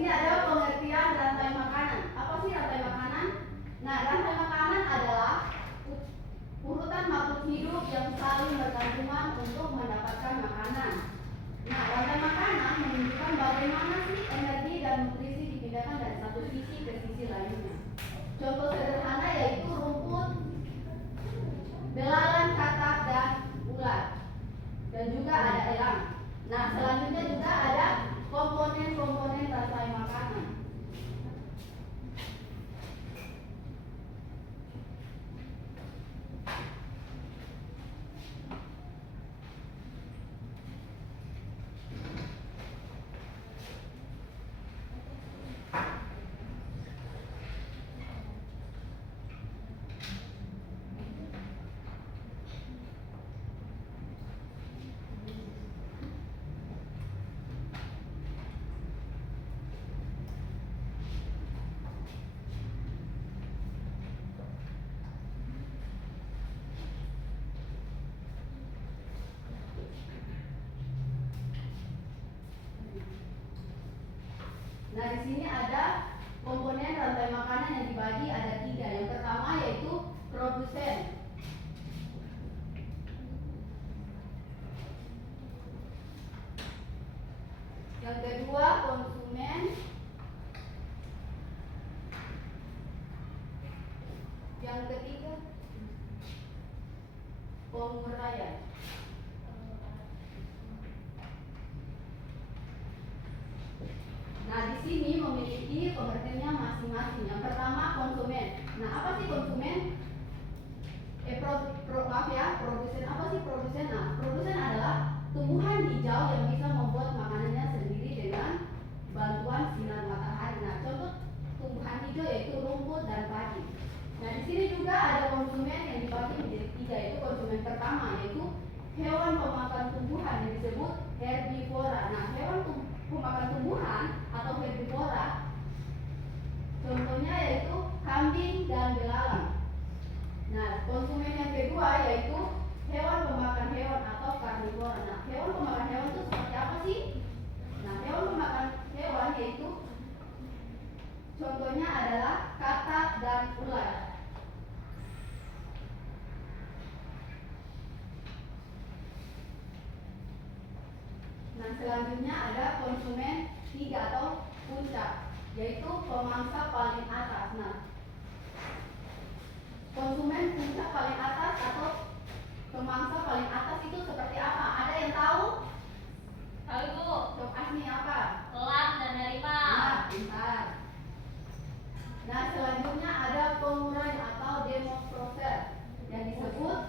sini ada pengertian rantai makanan. Apa sih rantai makanan? Nah, rantai makanan adalah urutan makhluk hidup yang saling bergantungan untuk mendapatkan makanan. Nah, rantai makanan menunjukkan bagaimana sih energi dan nutrisi dipindahkan dari satu sisi ke sisi lainnya. Contoh sederhana yaitu rumput, belalang, katak, dan ulat. Dan juga ada elang. Nah, selanjutnya juga ada komponen-komponen rantai makanan. Nah, di sini ada komponen rantai makanan yang dibagi ada 3. Yang pertama yaitu produsen. Yang kedua konsumen. Yang ketiga penguraian. Nah, di sini memiliki pengertiannya masing-masing. Yang pertama konsumen. Nah, apa sih konsumen? Produsen. Apa sih produsen? Nah, produsen adalah tumbuhan hijau yang bisa membuat makanannya sendiri dengan bantuan sinar matahari. Nah, contoh tumbuhan hijau yaitu rumput dan padi. Nah, di sini juga ada konsumen yang dibagi menjadi 3, yaitu konsumen pertama yaitu hewan pemakan tumbuhan yang disebut herbivora. Nah, hewan pemakan tumbuhan atau herbivora contohnya yaitu kambing dan belalang. Nah, konsumen yang kedua yaitu hewan pemakan hewan atau karnivora. Nah, hewan pemakan hewan itu seperti apa sih? Nah, hewan pemakan hewan yaitu contohnya adalah katak dan ulat. Nah, selanjutnya ada konsumen 3 atau puncak, yaitu pemangsa paling atas. Nah, konsumen puncak paling atas atau pemangsa paling atas itu seperti apa? Ada yang tahu? Tahu Ibu. Cok Asmi apa? Elang dan harimau. Nah, pintar. Nah, selanjutnya ada pengurai atau demonstrator yang disebut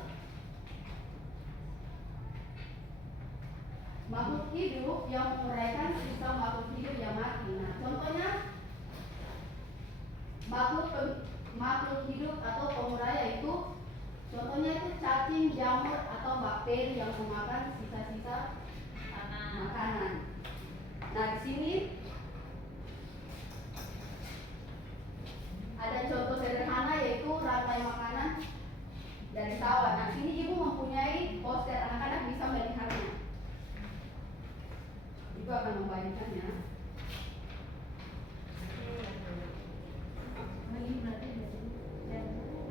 makhluk hidup yang menguraikan sisa makhluk hidup yang mati. Nah, contohnya makhluk hidup atau pengurai yaitu contohnya itu cacing, jamur atau bakteri yang memakan sisa-sisa makanan. Nah, di sini ada contoh sederhana yaitu rantai makanan dari sawah. Nah, sini Ibu mempunyai poster, anak-anak bisa melihatnya. Ibu akan membagikannya.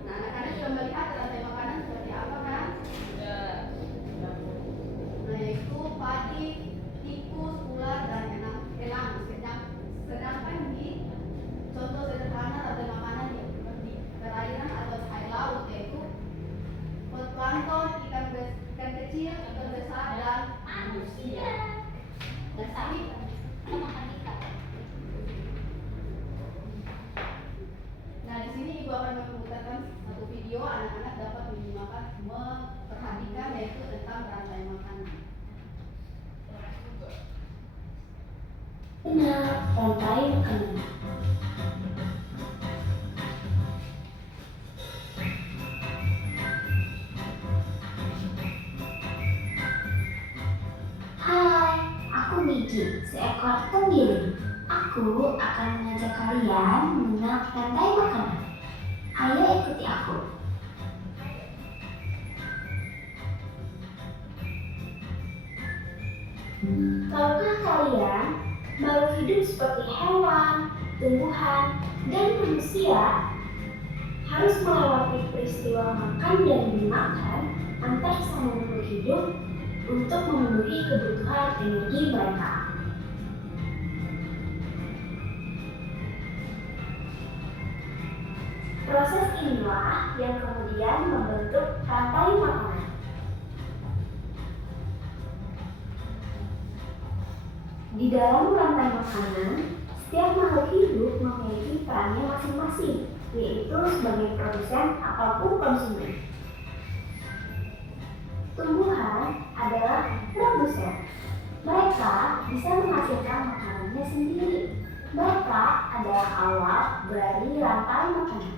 Nah, anak-anak sudah melihat rantai makanan seperti apa kan? Nah, yaitu padi, tikus, ular, dan elang. Sedangkan di contoh sederhana rantai makanan di perairan atau air laut yaitu plankton, ikan kecil, ikan besar, dan manusia. Dan tadi makan ikan. Nah, di sini Ibu akan memutarkan satu video, anak-anak dapat memperhatikan yaitu tentang rantai makanan. Benar, rantai makanan. Hai, aku Miji, seekor tenggiri. Aku akan mengajak kalian mengenal rantai makanan. Ayo ikuti aku. Tahukah kalian bahwa hidup hidup seperti hewan, tumbuhan, dan manusia harus melewati peristiwa makan dan dimakan antar sama makhluk hidup untuk memenuhi kebutuhan energi mereka. Proses inilah yang kemudian membentuk rantai makanan. Di dalam rantai makanan, setiap makhluk hidup memiliki perannya masing-masing, yaitu sebagai produsen ataupun konsumen. Tumbuhan adalah produsen. Mereka bisa menghasilkan makanannya sendiri. Mereka adalah awal dari rantai makanan.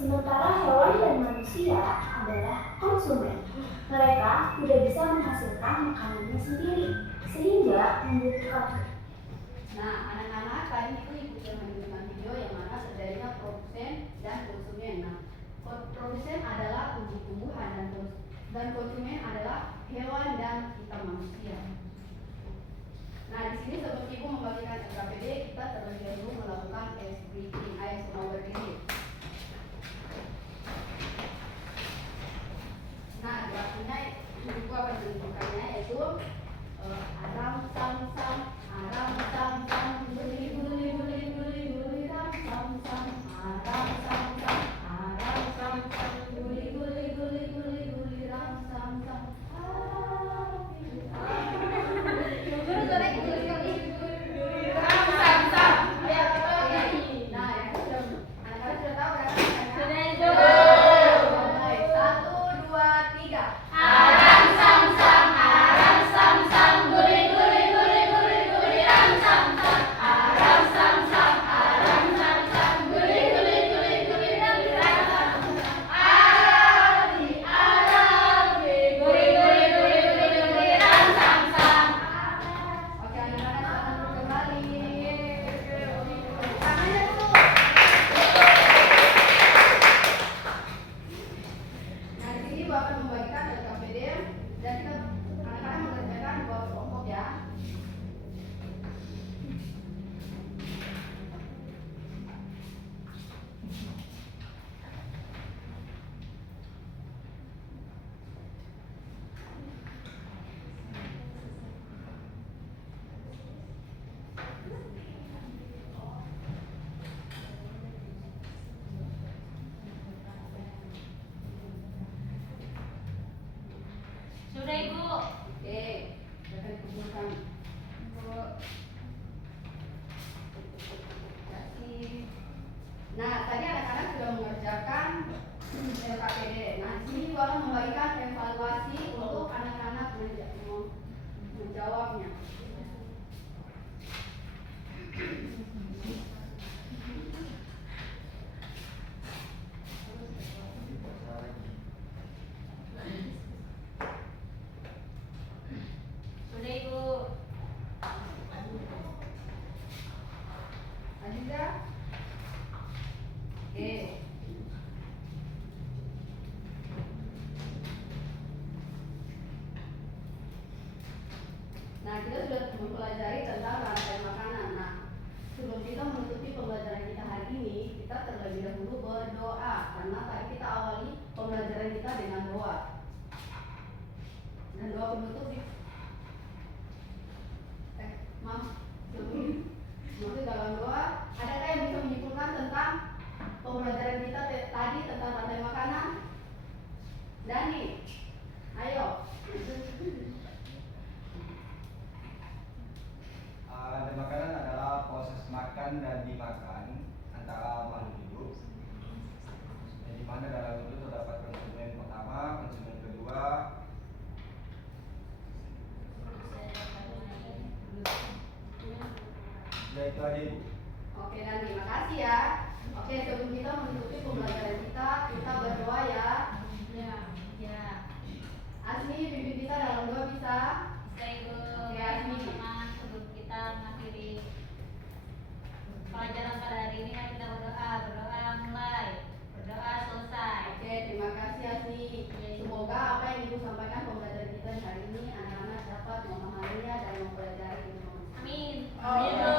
Sementara hewan dan manusia adalah konsumen. Mereka tidak bisa menghasilkan makanannya sendiri, sehingga membutuhkan. Nah, anak-anak tadi itu ibu sudah menunjukkan video yang mana terjadinya produsen dan konsumen. Nah, produsen adalah tumbuh-tumbuhan dan konsumen adalah hewan dan kita manusia. Nah, di sini sebelum ibu membagikan RKPD, kita terlebih dahulu melakukan tes briefing. Ayo semua berdiri. Nah, grafiknya ibu akan menunjukkannya yaitu aram sam sam, aram sam sam, buli buli buli buli buli ram sam sam, aram sam sam, aram sam sam, buli buli buli buli buli ram sam sam. Sudah Ibu. Oke, akan kumpulkan. Nah, tadi anak-anak sudah mengerjakan LKPD. Nah, di sini gua akan membagikan evaluasi untuk anak-anak menjawabnya. Sudah Ibu. Aziza? Oke. Nah, kita sudah mempelajari tentang rantai makanan. Nah, sebelum kita menutupi pembelajaran kita hari ini, kita terlebih dahulu berdoa. Karena tadi kita awali pembelajaran kita dengan doa. Dan doa penutup Maksud dalam doa, adakah yang bisa menyimpulkan tentang pembelajaran kita tadi tentang rantai makanan? Dani, ayo. Rantai makanan adalah proses makan dan dimakan antara makhluk hidup. Di mana dalam itu terdapat konsumen pertama, konsumen kedua, ya itu aja Ibu. Oke, dan terima kasih ya. Oke, sebelum kita menutupi pembelajaran kita berdoa ya. Ya. Asmi, bimbing kita dalam doa bisa. Bisa Ibu. Oke, Asmi. Teman-teman, sebelum kita mengakhiri pelajaran pada hari ini, mari kita berdoa mulai, berdoa selesai. Oke, terima kasih Asmi. Semoga apa yang Ibu sampaikan pembelajaran kita hari ini anak-anak dapat memahaminya dan mempelajari ilmu Hidup.